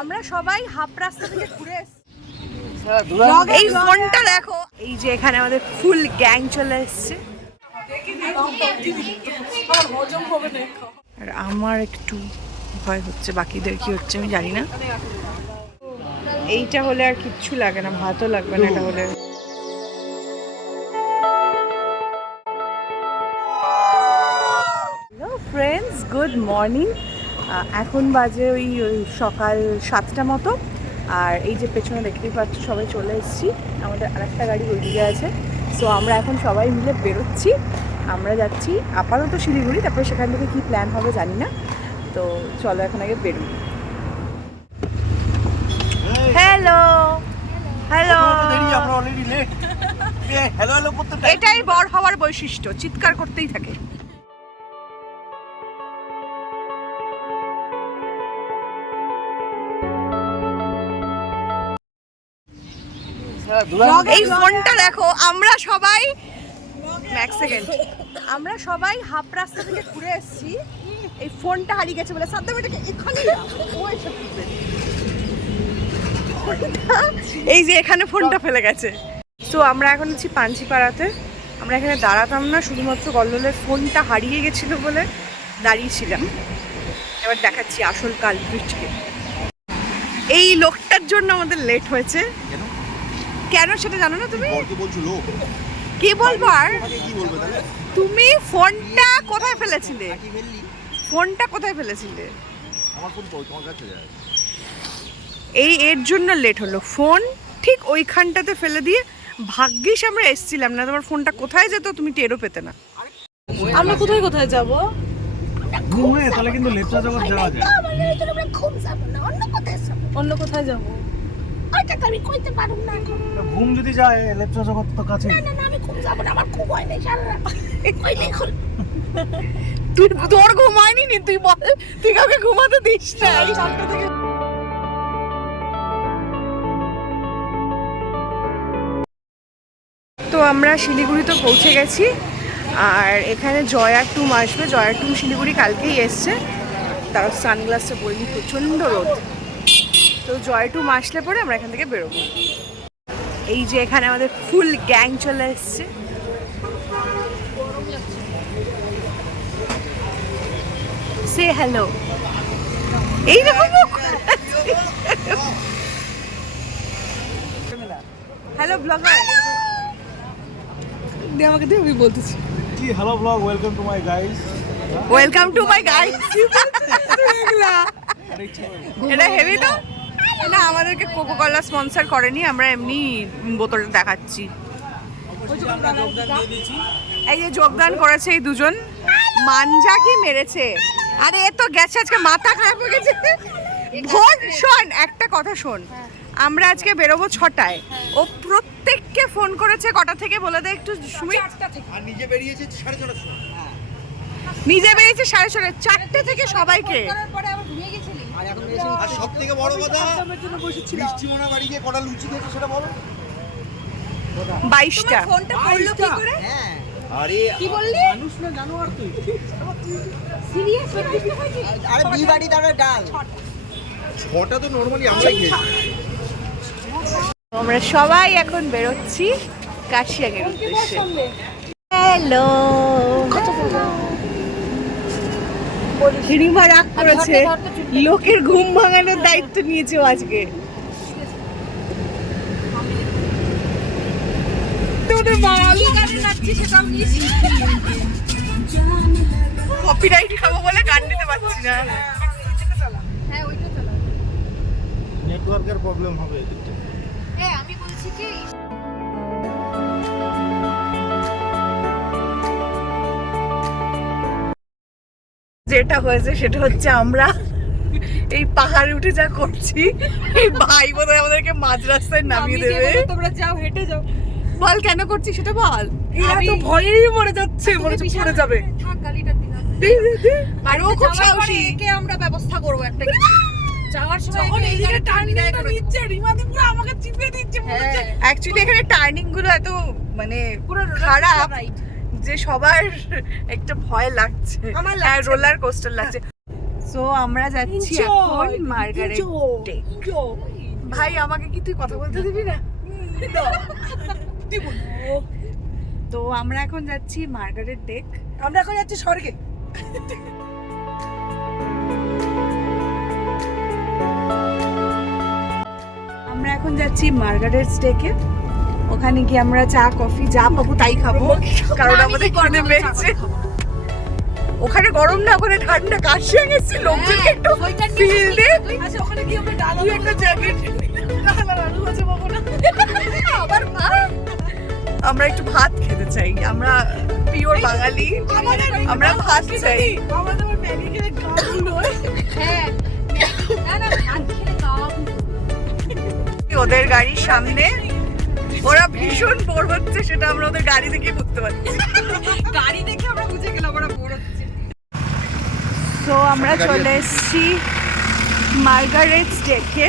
আমরা সবাই হাফ রাস্তা থেকে ঘুরে এসেছি। এই ফোনটা দেখো, এই যে এখানে আমাদের ফুল গ্যাং চলে এসছে। আর আমার একটু ভয় হচ্ছে, বাকিদের কি হচ্ছে আমি জানি না। এইটা হলে আর কিচ্ছু লাগে না, ভাতও লাগবে না এটা হলে। Hello friends, good morning. এখন বাজে ওই সকাল 7টা মতো। আর এই যে পেছনে দেখতেই পাচ্ছ সবাই চলে এসেছি, আমাদের আরেকটা গাড়ি ওইদিকে আছে। সো আমরা এখন সবাই মিলে বেরোচ্ছি। আমরা যাচ্ছি আপাতত শিলিগুড়ি, তারপরে সেখান থেকে কী প্ল্যান হবে জানি না। তো চলো এখন আগে বেরোই। হ্যালো হ্যালো, এটাই বড় হওয়ার বৈশিষ্ট্য, চিৎকার করতেই থাকে। এই ফোনটা দেখো, আমরা সবাই এক সেকেন্ড, আমরা সবাই হাফ রাস্তা থেকে ঘুরে এসেছি। এই ফোনটা হারিয়ে গেছে বলে সাদ্দাম এটাকে এখানে এই যে এখানে ফোনটা ফেলে গেছে। তো আমরা এখন আছি পাঞ্চিপাড়াতে। আমরা এখানে দাঁড়াতাম না, শুধুমাত্র কল্লোলের ফোনটা হারিয়ে গেছিলো বলে দাঁড়িয়েছিলাম। এবার দেখাচ্ছি আসল কালপ্রিটকে। এই লোকটার জন্য আমাদের লেট হয়েছে। কেন সেটা জানো না তুমি? কি বলবো আর, তুমি ফোনটা কোথায় ফেলেছিলে? ফোনটা কোথায় ফেলেছিলে? এই এর জন্য লেট হলো। ফোন ঠিক ওইখানটাতে ফেলে দিয়ে ভাগ্যিস আমরা এসছিলাম, না তোমার ফোনটা কোথায় যেত তুমি টেরও পেতে না। আমরা কোথায় কোথায় যাব? ঘুমে তাহলে কিন্তু লেপচা জগৎ যাওয়া যায়। অন্য কোথায় যাব? আমি কইতে পারুম না এখন। ঘুম যদি যায় লেপচা জগৎ তো কাছে। না আমি ঘুম যাব না, আমার ঘুম হয় না সারা রাত। ওই দেখুন, তুই তোর ঘুমায়নি নি? তুই বল, তুই কাউকে ঘুমাতে দিস না। তো আমরা শিলিগুড়িতে পৌঁছে গেছি। আর এখানে জয়ার টুম আসবে। জয়ার টুম শিলিগুড়ি কালকেই এসছে, তার সানগ্লাসটা পরিনি, প্রচণ্ড রোদ। তো জয় টুম আসলে পরে আমরা এখান থেকে বেরোবো। এই যে এখানে আমাদের ফুল গ্যাং চলে এসছে। সে হ্যালো, এই দেখো হ্যালো ব্লগার, দে আমাকে দে, আমি বলতেছি। জি hello blog, welcome to my guys. Welcome to my guys. এটা হেভি তো না, আমাদেরকে কোকো কোলা স্পন্সর করেনি, আমরা এমনি বোতলটা দেখাচ্ছি। এই যে যোগদান করেছে এই দুজন, মানজা কি মেরেছে। আরে এ তো গেছে, আজকে মাথা খারাপ হয়ে গেছে। ভোর শোন, একটা কথা শোন, আমরা আজকে বেরোবো 6টায়। ও প্রত্যেককে ফোন করেছে কটা থেকে বলে দে একটু সুমি। আর নিজে বেরিয়েছে 6:30 সময়। নিজে বেরিয়েছে 6:30, 4টে থেকে সবাইকে। আর সবথেকে বড় কথা, বৃষ্টি মোনা বাড়ি গিয়ে কটা লুচি খেয়েছে সেটা বলো। 22টা। ফোনটা পড়লো কি করে? আরে কি বললি? মানুষ না জানোয়ার তুই। সিরিয়াস হয়েছিস? আরে বি বাড়ি দাঁড়া ডাল। 6টা তো নরমালি আমরাই খেয়েছি। আমরা সবাই এখন বেরোচ্ছি কাশিয়াঙের উদ্দেশ্যে। হ্যালো, হিড়িমা রাগ করেছে, লোকের ঘুম ভাঙানোর দায়িত্ব নিয়েছে আজকে। কপিরাইট খাবো বলে গান দিতে পারছি না। হ্যাঁ ওইটা চালা। নেটওয়ার্কের প্রবলেম হবে এদিকে। হ্যাঁ আমি বলছি কি, যেটা হয়েছে সেটা হচ্ছে আমরা এই পাহাড়ে উঠে যা করছি, এই ভাই বোধহয় আমাদেরকে মাঝ রাস্তায় নামিয়ে দেবে। তোমরা যাও, হেঁটে যাও। বল কেন করছি সেটা বল। এরা তো ভয়েই মরে যাচ্ছে, মরে পড়ে যাবে। থাক গালিটা দিলাম। আর ও খুব সাহসী। একে আমরা ব্যবস্থা করব একটা। যাওয়ার সময় যখন এই এইদিকে গাড়িটা টার্নিংটা নিচ্ছে, রিমাদি পুরো আমাকে চিপে দিচ্ছে মনে হচ্ছে। অ্যাকচুয়ালি এখানে টার্নিং গুলো এত মানে খারাপ যে সবার একটা ভয় লাগছে। আমার রোলার কোস্টার লাগছে। সো আমরা যাচ্ছি এখন মার্গারেট টেক। ভাই আমাকে কি তুই কথা বলতে দিবি না? তো আমরা এখন যাচ্ছি মার্গারেট টেক। আমরা এখন যাচ্ছি স্বর্গে। আমরা এখন যাচ্ছি মার্গারেট টেকে। ওখানে গিয়ে আমরা চা কফি যা পাবো তাই খাবো, কারণ আমাদের খিদে পেয়েছে। ওখানে গরম না, ওখানে ঠান্ডা। কাশি গেছি, লোকজনকে একটু ফিল দে। আচ্ছা ওখানে কি আমরা ডালা একটা জ্যাকেট আবার মা, আমরা একটু ভাত খেতে চাই। আমরা পিওর বাঙালি, আমরা ভাত চাই। আমাদের ম্যাগি খেলে গাল নয়। হ্যাঁ না না ভাত খেলে খাওয়া ওদের গাড়ির সামনে ওরা ভীষণ বোর হচ্ছে, সেটা আমরা ওদের গাড়ি থেকে বুঝতে পারছি। গাড়ি দেখে আমরা বুঝে গেলাম ওরা বড় হচ্ছে। তো আমরা চলে এসেছি মার্গারেট টেকে।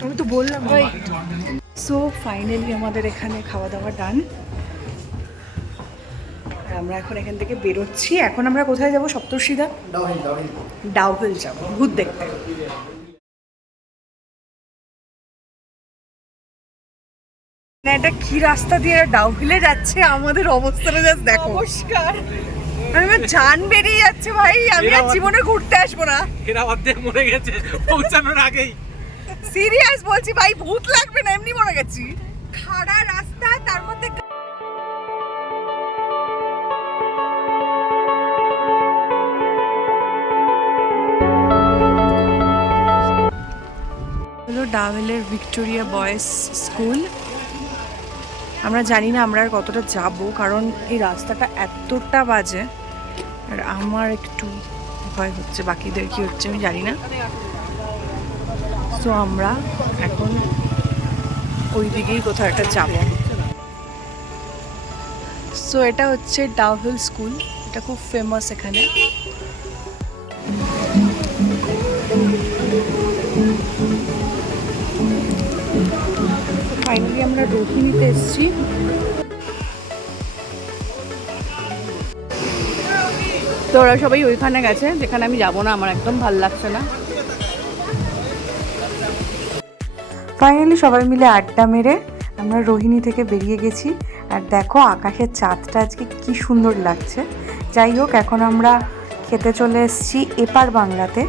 আমি তো বললাম ভাই। সো ফাইনালি আমাদের এখানে খাওয়া দাওয়া ডান। আর আমরা এখন এখান থেকে বেরোচ্ছি। এখন আমরা কোথায় যাব? সপ্তর্ষিদা, ডাউহিল যাব ভূত দেখতে। এটা কি রাস্তা দিয়ে ডাউহিলে যাচ্ছে, আমাদের অবস্থাটা জাস্ট দেখো। নমস্কার। আমি জান বেরিয়ে যাচ্ছে ভাই, আমি আর জীবনে ঘুরতে আসবো না। এরা অর্ধেক মরে গেছে পৌঁছানোর আগেই। সিরিয়াস বলছি ভাই, ভূত লাগবে না, এমনি মরে গেছি। খাড়া রাস্তা, তার মধ্যে হলো ডাউহিলের ভিক্টোরিয়া বয়েজ স্কুল। আমরা জানি না আমরা আর কতটা যাব, কারণ এই রাস্তাটা এতটা বাজে। আর আমার একটু ভয় হচ্ছে, বাকিদের কি হচ্ছে আমি জানি না। তো আমরা এখন ওই দিকেই কোথাও একটা যাব। সো এটা হচ্ছে ডাউহিল স্কুল, এটা খুব ফেমাস এখানে। ফাইনালি আমরা রোহিণীতে এসেছি। তো ওরা সবাই ওইখানে গেছে যেখানে আমি যাব না, আমার একদম ভালো লাগছে না। ফাইনালি সবাই মিলে আড্ডা মেরে আমরা রোহিণী থেকে বেরিয়ে গেছি। আর দেখো আকাশের চাঁদটা আজকে কি সুন্দর লাগছে। যাই হোক, এখন আমরা খেতে চলে এসেছি এপার বাংলাতে।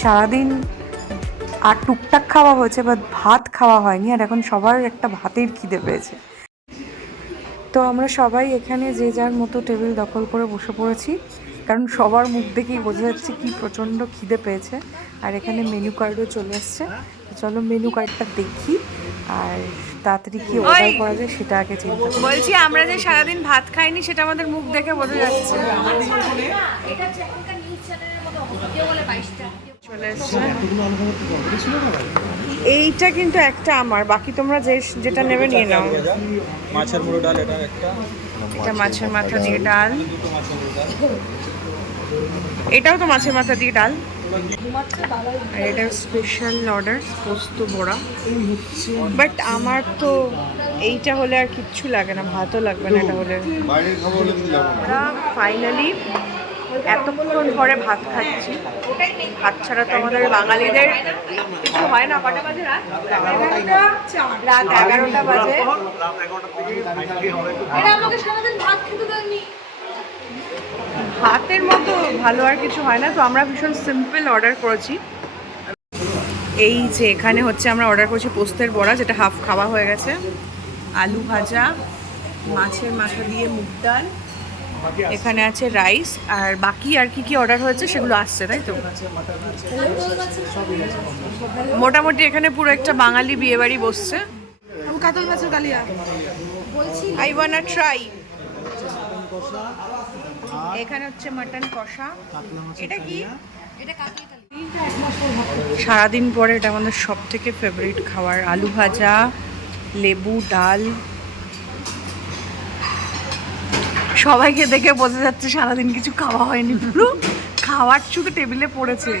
সারাদিন আর টুকটাক খাওয়া হয়েছে, বাট ভাত খাওয়া হয়নি, আর এখন সবার একটা ভাতের খিদে পেয়েছে। তো আমরা সবাই এখানে যে যার মতো টেবিল দখল করে বসে পড়েছি, কারণ সবার মুখ দেখেই বোঝা যাচ্ছে কি প্রচণ্ড খিদে পেয়েছে। আর এখানে মেনু কার্ডও চলে এসছে, চলো মেনু কার্ডটা দেখি আর তাড়াতাড়ি কি অর্ডার করা যায় সেটা আগে চিন্তা করি। বলছি আমরা যে সারাদিন ভাত খাইনি সেটা আমাদের মুখ দেখে বোঝা যাচ্ছে। এটা হচ্ছে এখনকার নিউজ চ্যানেলের মতো কেউ বলে 22টা। চলে এসছে। এইটা কিন্তু একটা আমার, বাকি তোমরা যেটা নেবে নিয়ে নাও। মাছের মুড়ো ডাল এটা একটা, এটা মাছের মাথা দিয়ে ডাল, এটাও তো মাছের মাথা দিয়ে ডাল, আর এটা স্পেশাল অর্ডার পোস্ত বড়া। বাট আমার তো এইটা হলে আর কিচ্ছু লাগে না, ভাতও লাগবে না এটা হলে। বাইরের খাবার হলে কিন্তু যাবো না। আমরা ফাইনালি এতক্ষণ পরে ভাত খাচ্ছি। ভাত ছাড়া তো আমাদের বাঙালিদের কিছু হয় না। কটা বাজে? রাত 11টা বাজে। এরা আমাকে সারাদিন ভাত খেতে দেননি। ভাতের মতো ভালো আর কিছু হয় না, তো আমরা ভীষণ সিম্পল অর্ডার করেছি। এই যে এখানে হচ্ছে আমরা অর্ডার করেছি পোস্তের বড়া, যেটা হাফ খাওয়া হয়ে গেছে, আলু ভাজা, মাছের মাথা দিয়ে মুগ ডাল, এখানে আছে রাইস, আর বাকি আর কি কি অর্ডার হয়েছে সেগুলো আসছে, তাই তো? মোটামুটি এখানে পুরো একটা বাঙালি বিয়েবাড়ি বসছে। কাতল মাছের কালিয়া আই ওয়ানা ট্রাই। এখানে হচ্ছে মাটন কষা। এটা কি? এটা কাতল কালি। সারাদিন পরে এটা আমাদের সব থেকে ফেভারিট খাবার। আলু ভাজা, লেবু, ডাল। সবাইকে দেখে বোঝা যাচ্ছে সারাদিন কিছু খাওয়া হয়নি, পুরো খাওয়ার শুধু টেবিলে পড়েছে।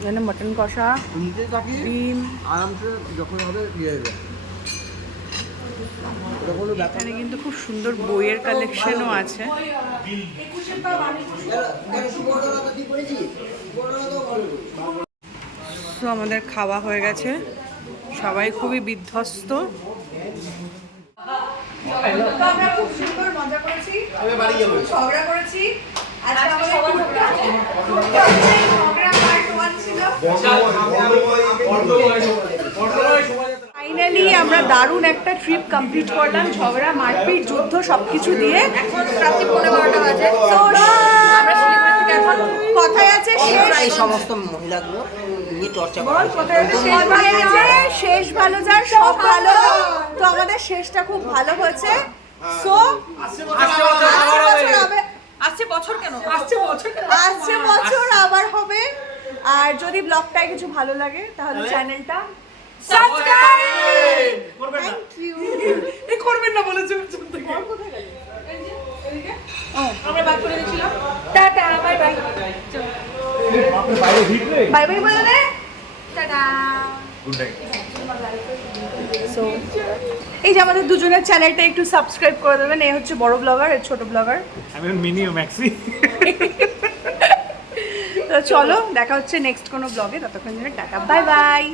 এখানে মটন কষা, ডিম, আরামসে যখন হবে দিয়ে দেবে। এখানে কিন্তু খুব সুন্দর বইয়ের কালেকশনও আছে। তো আমাদের খাওয়া হয়ে গেছে, সবাই খুবই বিধ্বস্ত। আমরা খুব সুন্দর মজা করেছি, ঝগড়া করেছি। আজকে আমাদের ঝগড়া পার্ট 1 ছিল। ফাইনালি আমরা দারুণ একটা ট্রিপ কমপ্লিট করলাম, ঝগড়া, মারপিট, যুদ্ধ সবকিছু দিয়ে। এখন রাত্রি 11:30 বাজে। তো আমরা শিলিগুড়ি থেকে এখন কথায় আছে এই সমস্ত মহিলাগুলো নিয়ে চর্চা করে শেষ ভালো যার সব ভালো। তো আমাদের শেষটা খুব ভালো হয়েছে। সো আসছে বছর কেন আসছে বছর আবার হবে। আর যদি ব্লগটায় কিছু ভালো লাগে তাহলে চ্যানেলটা সাবস্ক্রাইব। Thank you. এই করবেন না বলেছে আমরা বাদ করে দিয়েছিলাম। Tata, bye bye. Bye bye বলে দে। টাটা। সো এই যে আমাদের দুজনের চ্যানেলটা একটু সাবস্ক্রাইব করে দেবেন। এই হচ্ছে বড় ব্লগার, এর ছোট ব্লগার। আমি মিনি ম্যাক্সি। তো চলো দেখা হচ্ছে নেক্সট কোনো ব্লগে, ততক্ষণ জন্য টাটা, বাই বাই।